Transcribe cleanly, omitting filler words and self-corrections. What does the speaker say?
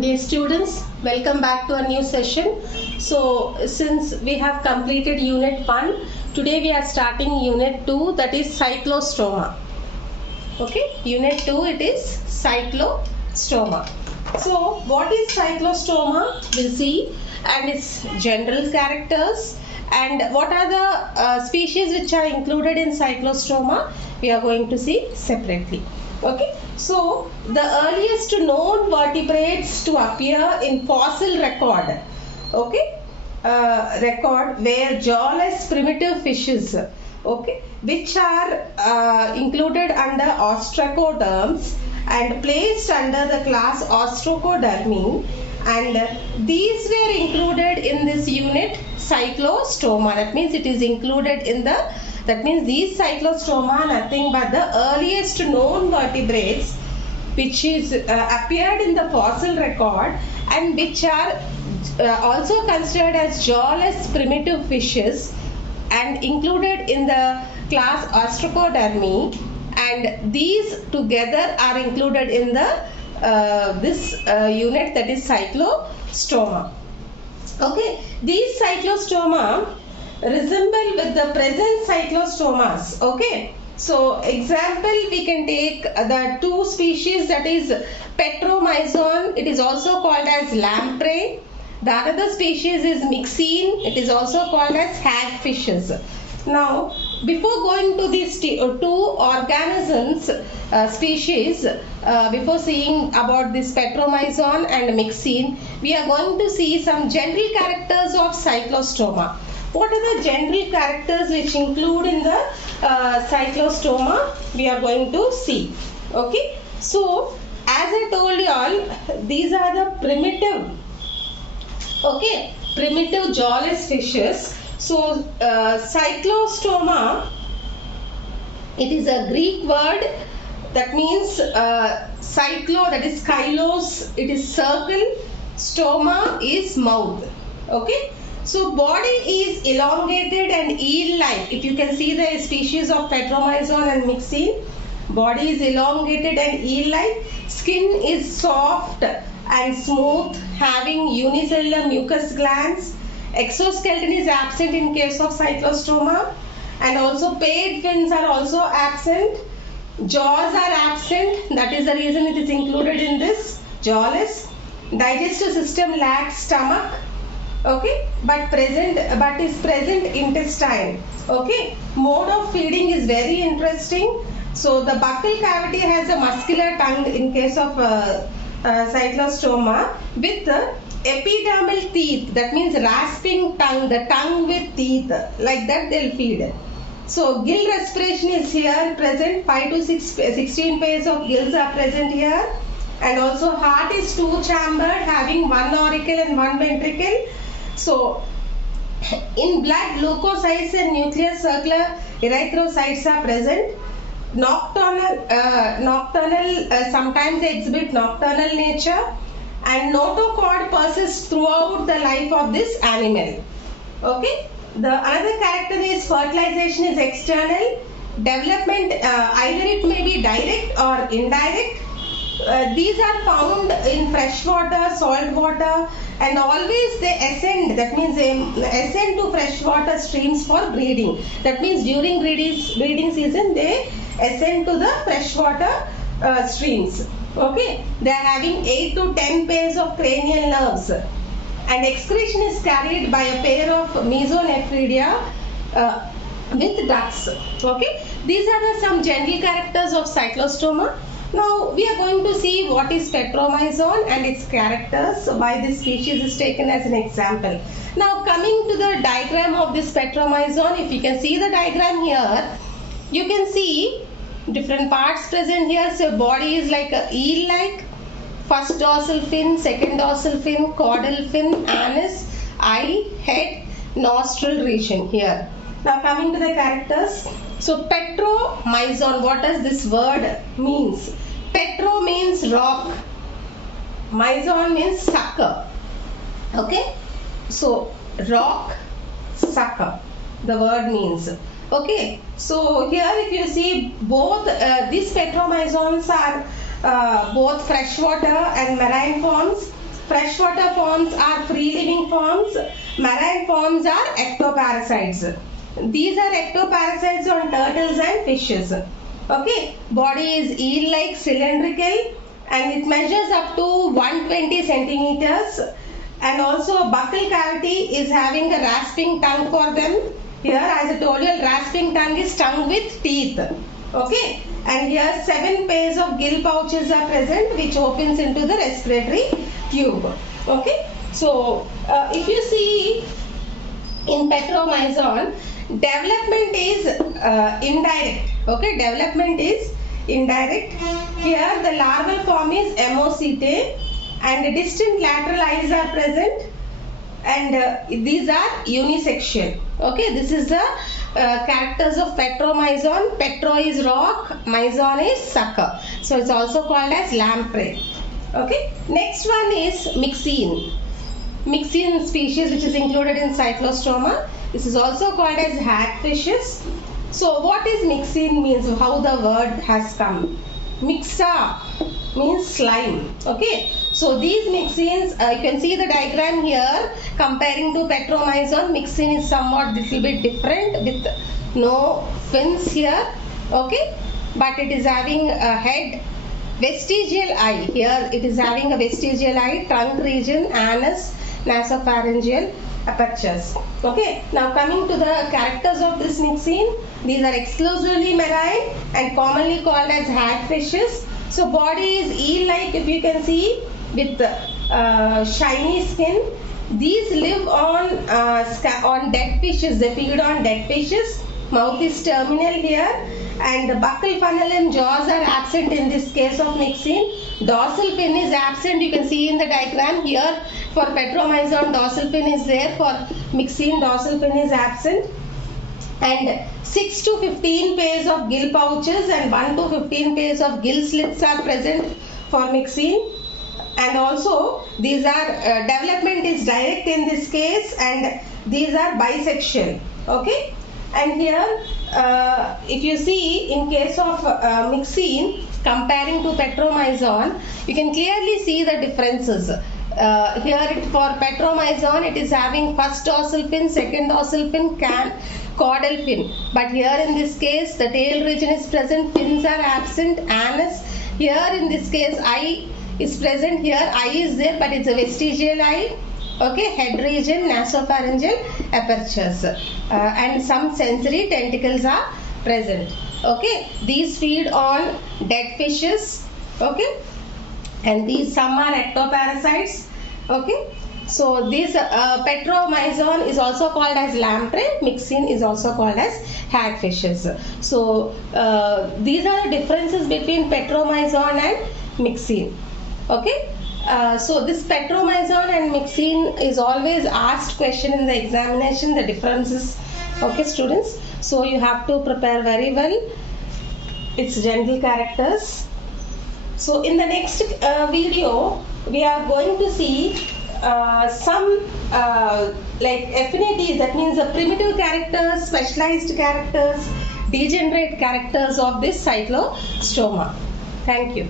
Dear students, welcome back to our new session. So, since we have completed Unit 1, today we are starting Unit 2, that is cyclostoma. Okay, Unit 2 it is cyclostoma. So, what is cyclostoma? We'll see, and its general characters, and what are the species which are included in cyclostoma, we are going to see separately. Okay, so the earliest known vertebrates to appear in fossil record, okay, record were jawless primitive fishes, okay, which are included under ostracoderms and placed under the class Ostracodermi, and these were included in this unit cyclostoma. That means it is included in the, that means these cyclostoma are nothing but the earliest known vertebrates which is appeared in the fossil record and which are also considered as jawless primitive fishes and included in the class Ostracodermi, and these together are included in the this unit, that is cyclostoma. Okay, these cyclostoma resemble with the present cyclostomas. Okay, so example we can take the two species, that is Petromyzon, it is also called as lamprey. The another species is Myxine, it is also called as hagfishes. Now, before going to these two organisms, species, before seeing about this Petromyzon and Myxine, we are going to see some general characters of cyclostoma. What are the general characters which include in the cyclostoma? We are going to see. Okay, so as I told you all, these are the primitive, okay, primitive jawless fishes. So cyclostoma, it is a Greek word that means cyclo, that is kylos, it is circle, stoma is mouth. Okay, so body is elongated and eel-like. If you can see the species of Petromyzon and Myxine, body is elongated and eel-like. Skin is soft and smooth, having unicellular mucus glands. Exoskeleton is absent in case of cyclostoma, and also paired fins are also absent. Jaws are absent, that is the reason it is included in this jawless. Digestive system lacks stomach, okay, but is present intestine. Okay, mode of feeding is very interesting. So the buccal cavity has a muscular tongue in case of cyclostoma with epidermal teeth, that means rasping tongue, the tongue with teeth, like that they'll feed. So gill respiration is here present, 5 to 16 pairs of gills are present here, and also heart is two chambered, having one auricle and one ventricle. So in blood, leukocytes and nucleus circular erythrocytes are present. Nocturnal, sometimes they exhibit nocturnal nature, and notochord persists throughout the life of this animal. Okay, the another character is fertilization is external. Development, either it may be direct or indirect. These are found in fresh water, salt water, and always they ascend, that means they ascend to freshwater streams for breeding. That means during breeding season they ascend to the freshwater streams. Okay, they are having 8 to 10 pairs of cranial nerves, and excretion is carried by a pair of mesonephridia with ducts. Okay, these are the some general characters of cyclostoma. Now we are going to see what is Petromyzon and its characters, why this species is taken as an example. Now coming to the diagram of this Petromyzon, if you can see the diagram here, you can see different parts present here. So body is like a eel-like, first dorsal fin, second dorsal fin, caudal fin, anus, eye, head, nostril region here. Now coming to the characters. So Petromyzon, what does this word means? Petro means rock, myzon means sucker. Okay, so rock, sucker, the word means. Okay, so here if you see both these Petromyzons are both freshwater and marine forms. Freshwater forms are free living forms. Marine forms are ectoparasites. These are ectoparasites on turtles and fishes. Okay, body is eel-like, cylindrical, and it measures up to 120 centimeters. And also buccal cavity is having a rasping tongue for them. Here, as I told you, rasping tongue is tongue with teeth. Okay, and here 7 pairs of gill pouches are present, which opens into the respiratory tube. Okay, so if you see in Petromyzon, development is indirect. Okay, development is indirect. Here the larval form is emosetae and distant lateral eyes are present, and these are unisexual. Okay, this is the characters of Petromyzon. Petro is rock, myzon is sucker. So it's also called as lamprey. Okay, next one is myxine. Myxine species which is included in Cyclostoma. This is also called as hagfishes. So what is myxine means, how the word has come. Mixa means slime. Okay, so these myxines, you can see the diagram here comparing to Petromyzon. Myxine is somewhat little bit different with no fins here. Okay, but it is having a head, vestigial eye. Here it is having a vestigial eye, trunk region, anus, nasopharyngeal apertures. Okay, now coming to the characters of this myxine, these are exclusively marine and commonly called as hagfishes. So body is eel-like, if you can see, with shiny skin. These live on dead fishes. They feed on dead fishes. Mouth is terminal here, and the buccal funnel and jaws are absent in this case of myxine. Dorsal fin is absent. You can see in the diagram here. For Petromyzon, dorsal fin is there. For myxine, dorsal fin is absent. And 6 to 15 pairs of gill pouches and 1 to 15 pairs of gill slits are present for myxine. And also these are development is direct in this case, and these are bisexual. Okay, and here if you see in case of myxine comparing to Petromyzon, you can clearly see the differences. Here for Petromyzon, it is having first dorsal fin, second dorsal fin, caudal fin. But here in this case, the tail region is present, fins are absent, anus. Here in this case, eye is present. Here eye is there, but it's a vestigial eye. Okay, head region, nasopharyngeal apertures, and some sensory tentacles are present. Okay, these feed on dead fishes. Okay, and these some are ectoparasites. Okay, so this Petromyzon is also called as lamprey. Myxine is also called as hagfishes. So these are the differences between Petromyzon and myxine. Okay, so this Petromyzon and myxine is always asked question in the examination, the differences. Okay, students, so you have to prepare very well its general characters. So in the next video, we are going to see some like affinities, that means the primitive characters, specialized characters, degenerate characters of this Cyclostoma. Thank you.